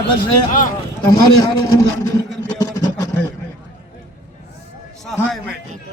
બરાબર છે. તમારે હારું હું ગાંધીનગર બે વાર ધક્કા થયો સહાય માટે છો,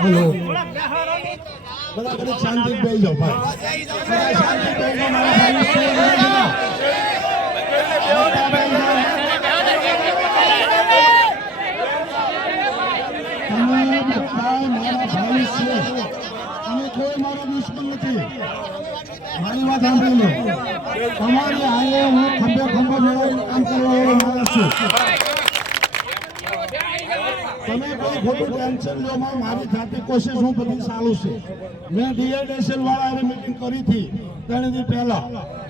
હેલો બધા કોઈ મારો દુશ્મન નથી. મારી વાત સાંભળી લો. તમારી આયે હું ખંભે ખંભે મેળવીને કામ કરવા વાળો છું. તમે કોઈ ખોટું ટેન્શન લો મારી જાતે કોશિશ હું બધી ચાલુ છે. મેં ડીએનએસએલ વાળાએ મીટિંગ કરી હતી ત્રણ દી પહેલા.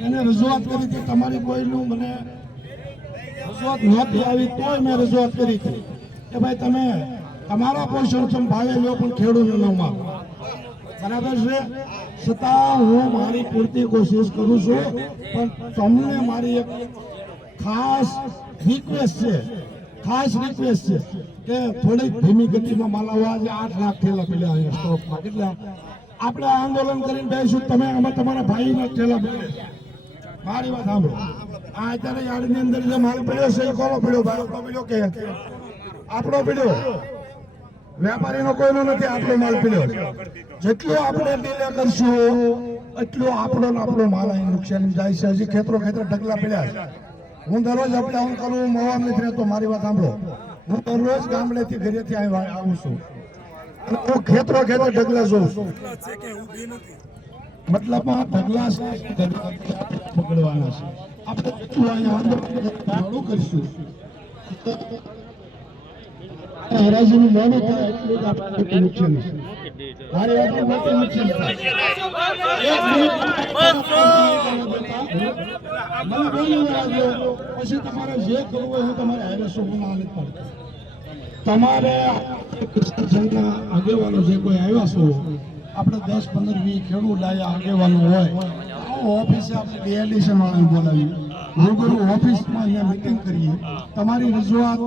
એને રજૂઆત કરી હતી, તમારી કોઈનું મને રજૂઆત નહોતી આવી તોય મેં રજૂઆત કરી હતી. કે ભાઈ, તમે તમારા પોષણ ભાવે લો પણ ખેડૂતને ન મારો બરાબર છે? છતાં હું મારી પૂરતી કોશિશ કરું છું, પણ તમને મારી એક ખાસ રિક્વેસ્ટ છે. ખાસ રિક્વેસ્ટ છે કે થોડીક ધીમી ગતિમાં માલાવા આજે આઠ લાખ થેલા પડ્યા અહીંયા સ્ટોકમાં કેટલા આપણે આંદોલન કરીને બેસું તમે આમાં તમારા ભાઈના થેલા પડે મારી વાત સાંભળો. આ અત્યારે યાર્ડની અંદર જે માલ પડ્યો છે, એ કોનો પડ્યો? ભારતનો પડ્યો કે આપણો પડ્યો? વેપારીનો કોઈનો નથી, આપણો માલ પડ્યો. જેટલો આપણે ડીલે કરશું, એટલો આપણો આપણો માલ અહીં નુકસાન જાય છે. હજી ખેતરો ખેતરો ઢગલા પડ્યા છે. હું દરરોજ અપડાઉન કરું મોવા નથી રહેતો મારી વાત સાંભળો. હું દરરોજ ગામડેથી ઘરેથી આવું છું. અને હું ખેતરો ખેતરો ઢગલા જોઉં છું. મતલબમાં ઢગલા છે પકડવાના છે. આપણે જેટલું અહીંયા આંદોલન કરીશું. હરાજીનું મોડું થાય એટલું જ આપણે નુકસાન છે. તમારે જે કરવું હોય આપણે દસ પંદર વીસ ખેડૂત લાયા આગેવાનો હોય ઓફિસે આપણે ડીએલડીસી માણસ બોલાવી રૂબરૂ ઓફિસમાં અહીંયા મિટિંગ કરીએ. તમારી રજૂઆત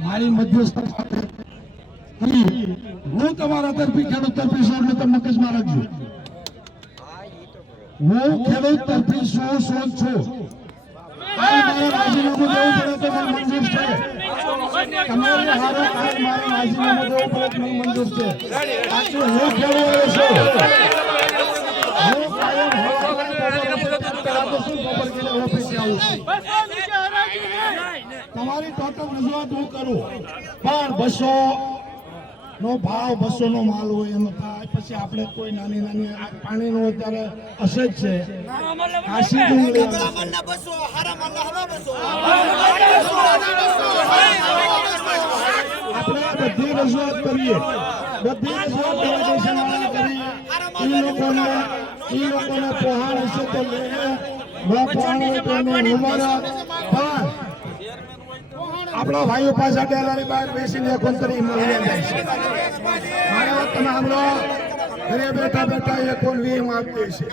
મારી મધ્યસ્થ સાથે હું તમારા તરફી ખેડૂત તરફી છું એટલે તમે મગજમાં રાખજો. હું ખેડૂત તરફી શું શું છું. આ મારે રાજીનામું તો છે. તમારે હારો કાલ મારે રાજીનામું દેવું છે. બાકી હું ખેડૂત છું. હું કાયમ છું. તમારી રજૂઆત હું કરું. પણ બસો નો ભાવ બસો નો માલ હોય એનો થાય પછી આપણે કોઈ નાની નાની પાણી પાણીનો અત્યારે અસર છે. કાશી ડુંગળી આપણે બધી રજૂઆત કરીએ. બધી રજૂઆત ડેલિગેશન વાળા કરીએ એ લોકોને એ લોકોને પહોંચાડ હશે તો લે ન હોય તો એને ઉમારા પણ આપણા ભાઈઓ પાસે ડેલાની બહાર બેસીને કોંતરી મળી જાય છે મારે વાત તમે સાંભળો ઘરે બેઠા બેઠા એ કોણ વી આપતી છે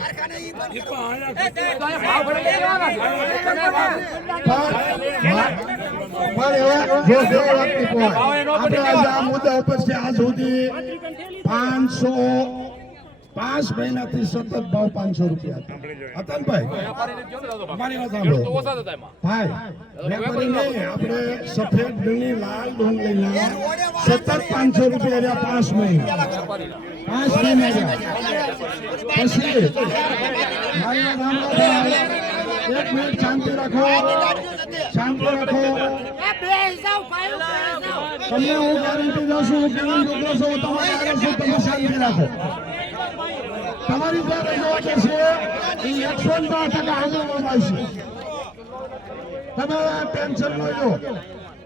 પણ એ જો બે વાતની point. આપણે આજે આ મુદ્દા ઉપર છે પાંચસો પાંચ મહિનાથી સતત ભાવ પાંચસો રૂપિયા હતા. હતા ભાઈ મારી વાત સાંભળો. ભાઈ વેપારી નહીં આપણે સફેદ ડુંગળી લાલ ડુંગળીના સતત પાંચસો રૂપિયા રહ્યા પાંચ મહિના. પાંચ મહિના. રહ્યા પછી મારી વાત સાંભળો. એક મિનિટ શાંતિ રાખો. શાંતિ રાખો. તમને હું ગેરંટી દઉં છું ગેરંટી દઉં છોકરો છું તમારે આગળ છું તમે શાંતિ રાખો. તમારી જે રજૂઆત છે. એ એકસો ને દસ ટકા આંદોલનમાં આવશે તમે ટેન્શન ન લો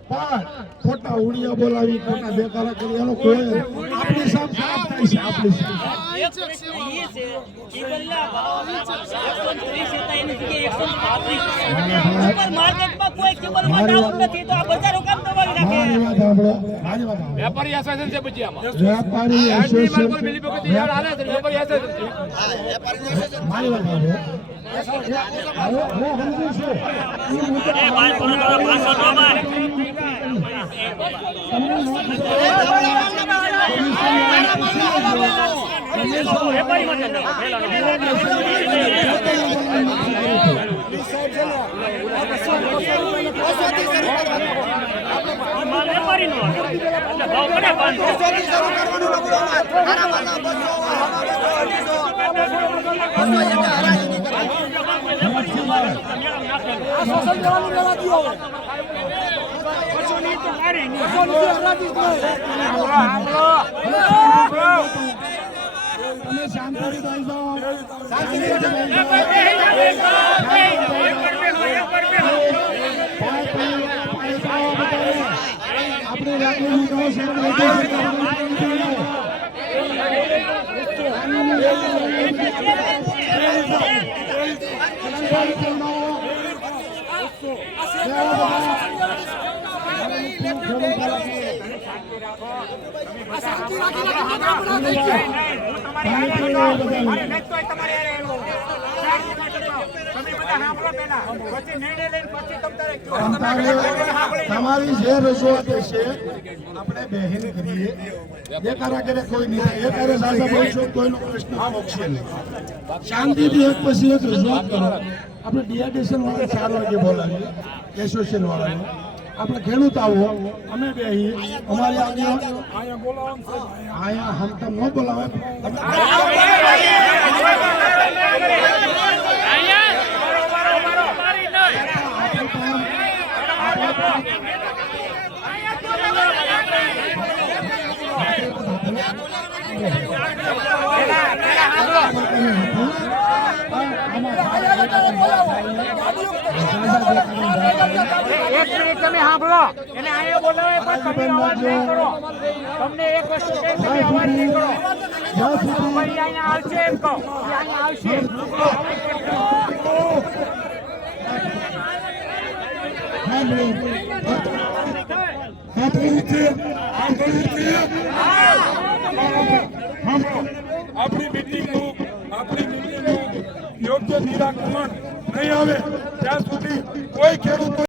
પણ ખોટા ઉડિયા બોલાવી ખોટા બેકારા કરી એનો કોઈ આપણી સામે ખરાબ થાય છે આપણી સામે. છે. માર્કેટમાં કોઈ ડાઉન નથી તો આ બજારો કામ મારી મારી વેપારી એસોસિએશન છે પછી વેપારી આજની માલકોલ મિલી યાર હાલે છે વેપારી એસોસિએશન મારી વાત સાંભળો. હવે હું સમજુ છું એ મુદ્દો તમે શાંતિથી થઈ જાઓ શાંતિથી થઈ જાઓ. આપણે લાકડીનું કામ શરૂ કરી દઈએ. તમારે તમારી જે રજૂઆત છે, આપણે બેહીને કરીએ. જે કારાગરે કોઈ નહીં એ કરે સાથે બોલશો, કોઈનો પ્રશ્ન મોક્ષે નહીં. શાંતિથી એક પછી એક રજૂઆત કરો. આપણે ડીઆરડીસન વાળા ચાર વાગે બોલાવીએ, એસોસિએશન વાળાને. આપણે ખેડૂત આવો, અમે બે અમારી અહીંયા હમ તમ ન બોલાવે એક તમે સાંભળો એને અહીંયા બોલાવે. પણ તમે અવાજ નહીં કરો તમને એક વસ્તુ તમે અવાજ નહીં કરો અહીંયા આવશે એમ કહો અહીંયા આવશે આપણી મિટિંગનું આપણી મિટિંગનું યોગ્ય નિરાકરણ નહીં આવે. ત્યાં સુધી કોઈ ખેડૂતો